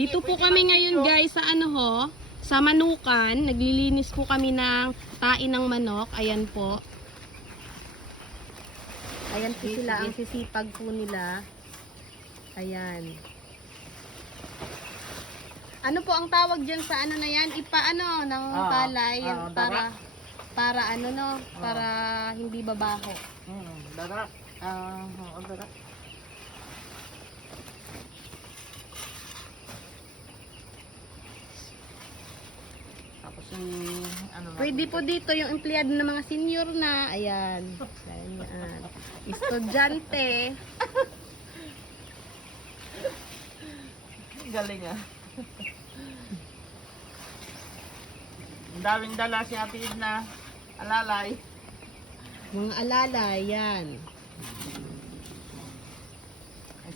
Dito po kami ngayon guys sa ano ho, sa Manukan. Naglilinis po kami ng tain ng manok. Ayan po. Ayan po sila ang sisipag po nila. Ayan. Ano po ang tawag dyan sa ano na yan? Ipaano ng palay yan, para ano no, para hindi babaho. Darak. Darak. Tapos ano na. Pwede po dito yung empleyado ng mga senior na. Ayan. Ayan. Estudyante. Galing ah. Ang daming dala si Ate Edna. Alalay. Mga alalay, yan.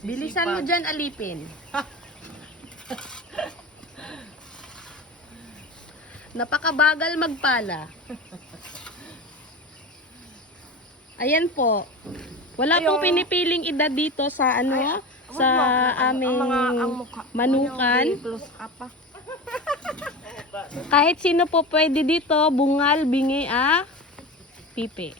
Bilisan mo dyan, alipin. Napakabagal magpala. Ayan po. Wala pong pinipiling edad dito sa ano, sa aming Manukan. Kahit sino po pwede dito, bungal, bingi, pipi.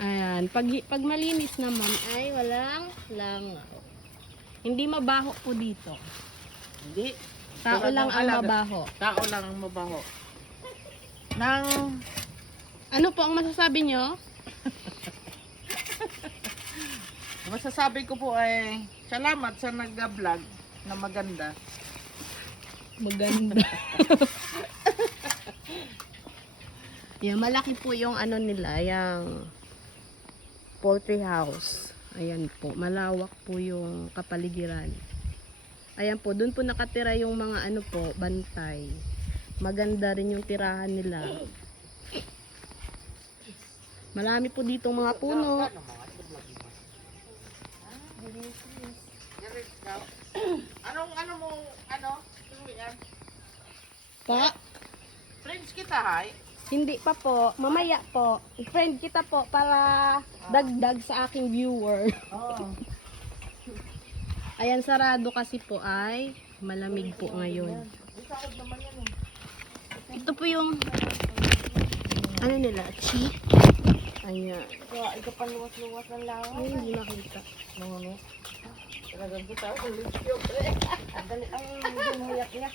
Ayan, pag malinis naman ay walang langaw. Hindi mabaho po dito. Hindi. Tao lang ang mabaho. Tao lang ang mabaho. Ano po ang masasabi nyo? Masasabi ko po ay salamat sa nag-vlog na maganda. Maganda. Yan, malaki po yung ano nila, yung poultry house. Ayan po, malawak po yung kapaligiran. Ayan po, dun po nakatira yung mga ano po, bantay. Maganda rin yung tirahan nila. Marami po ditong mga puno. Pa? Friends kita, hay? Hindi pa po. Mamaya po. I-friend kita po para dagdag sa aking viewer. Ayan, sarado kasi po ay malamig po ngayon. Ito po yung ano nila, cheek. Ayan. Ikaw paluwas-luwas ng langaw. Ay, hindi makita. Ano? Talagang kita, dali ang muyak niya.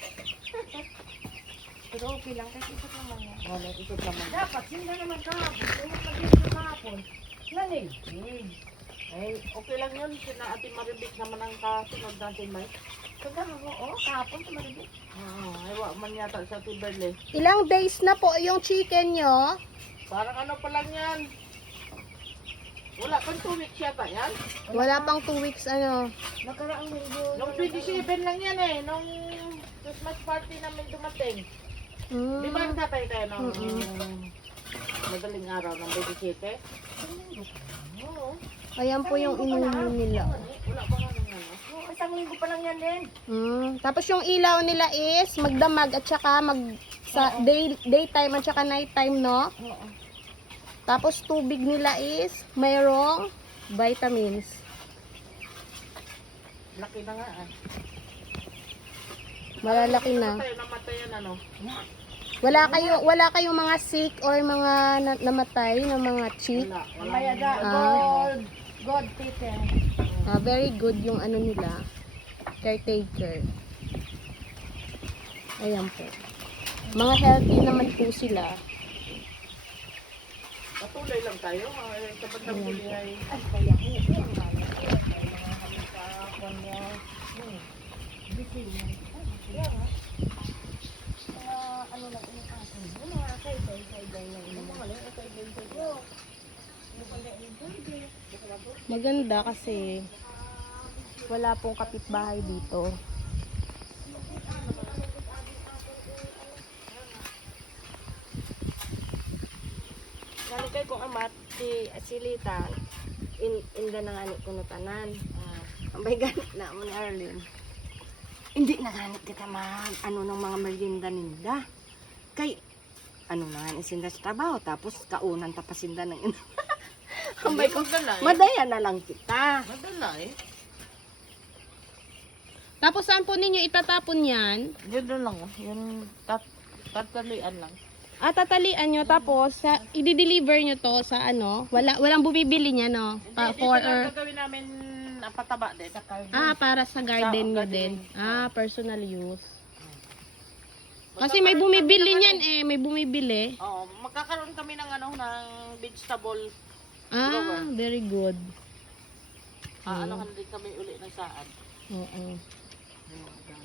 Pero okay lang, kasi ikot naman yan. Ikot naman. Dapat, hindi naman kahapon. Yung pag-ikot kahapon, nalig. Ay, okay lang yun. Sina Ate Maribik naman ang kasunod natin, Mike. Kahapon sa Maribik. Ay, wak man yata sa Ate Berle. Ilang days na po yung chicken nyo? Parang ano pa lang yan. Wala pang 2 weeks yata yan. Wala pang 2 weeks ano. Nakaraang linggo. Nung 27 lang yan eh. Nung Christmas party namin dumating. Di ba tatay tayo ng madaling araw ng 27? Oo. Ayan po yung inumin nila. Wala pa nga nung ano. Oo, isang linggo pa lang yan din. Tapos yung ilaw nila is magdamag at saka sa daytime at saka nighttime, no? Oo. Tapos tubig nila is mayroong vitamins. Laki na nga ah. Malalaki na. Namatay yan ano. Wala kayong mga sick or mga namatay na mga chick. Wala. God taker. Very good yung ano nila. Caretaker. Ayan po. Mga healthy naman po sila. Patuloy lang tayo. Kapag nabuli ay... Maganda kasi wala pong kapitbahay dito. Nalikay ko amat si Lita inda na nga ko tanan. Ambay ganit na mo ni Arlene. Hindi na ganit kita mag ano ng mga merienda ninda. Kay ano na isinda sa trabaho tapos kaunan tapasinda ng ambay ko madaya na lang kita. Madala eh. Tapos saan po ninyo itatapon yan? Yun doon lang, oh. Yun, tatalian lang. Tatalian nyo, tapos i-deliver nyo to sa ano? Walang bumibili niya, no? Hindi, dito lang gagawin namin pataba din. Para sa garden nyo garden. din. Personal use. Kasi may bumibili niyan may bumibili. Oo, magkakaroon kami ng ng vegetable. Very good. Anohan din kami uli ng saad. Oo.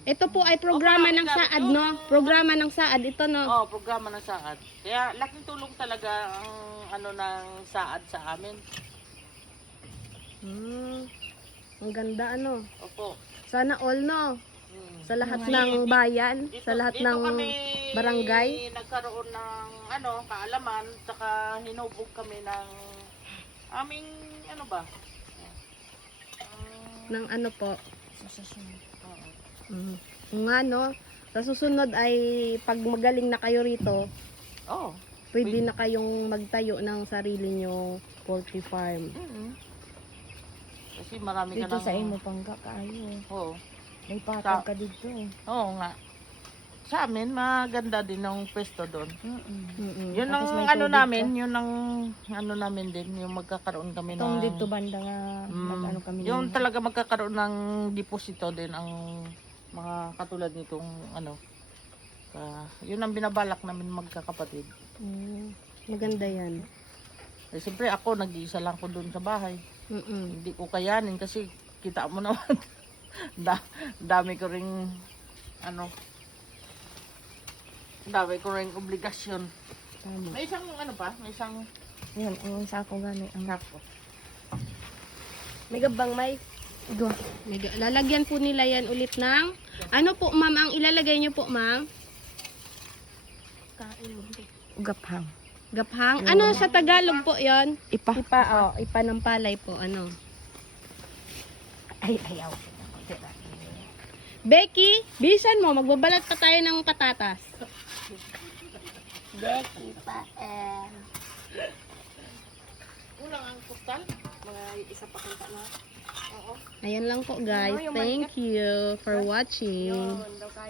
Ito po ay programa ng SAAD, no? Programa ng SAAD ito, no? Oo, programa ng saad. Kaya laking tulong talaga ang ng saad sa amin. Ang ganda, ano? Opo. Sana all, no? Sa lahat Dito- ng bayan, sa lahat dito ng kami barangay. nagkaroon ng kaalaman, saka hinubog kami ng aming Ng ano po. oo. Nga, no? Sa susunod ay pag magaling na kayo rito, Oh. pwede na kayong magtayo ng sarili nyong poultry farm. Kasi marami ka Dito ng... sa imo pangga kaayo. Oo. May patag ka dito. Oo nga. Sa amin, maganda din ang pwesto doon. Yun Tapos ang may tubig namin, ka. yun ang namin din, yung magkakaroon kami Itong ng... dito banda nga mag-ano kami. yung talaga magkakaroon ng deposito din ang mga katulad nitong yun ang binabalak namin magkakapatid. Maganda yan. Eh, siyempre ako, nag-iisa lang ko doon sa bahay. Hindi ko kayanin kasi kita mo naman. Dami ko ring dami ko ring obligasyon. Tama. May isang may isang Yan, ang sako gani. Ang sako. May gabang may. Lalagyan po nila yan ulit ng ano po, ma'am, ang ilalagay nyo po, ma'am? gaphang. Gaphang. Ano sa Tagalog po yon? Ipa. Ipa ng palay po, ano? Ay, ayaw. Becky, bisan mo, magbabalat pa tayo ng patatas. Becky pa. Kulang ang postal. Mga isa pa kanta na. Oo. Ayan lang po, guys. Thank you for watching. Yun, daw kaya.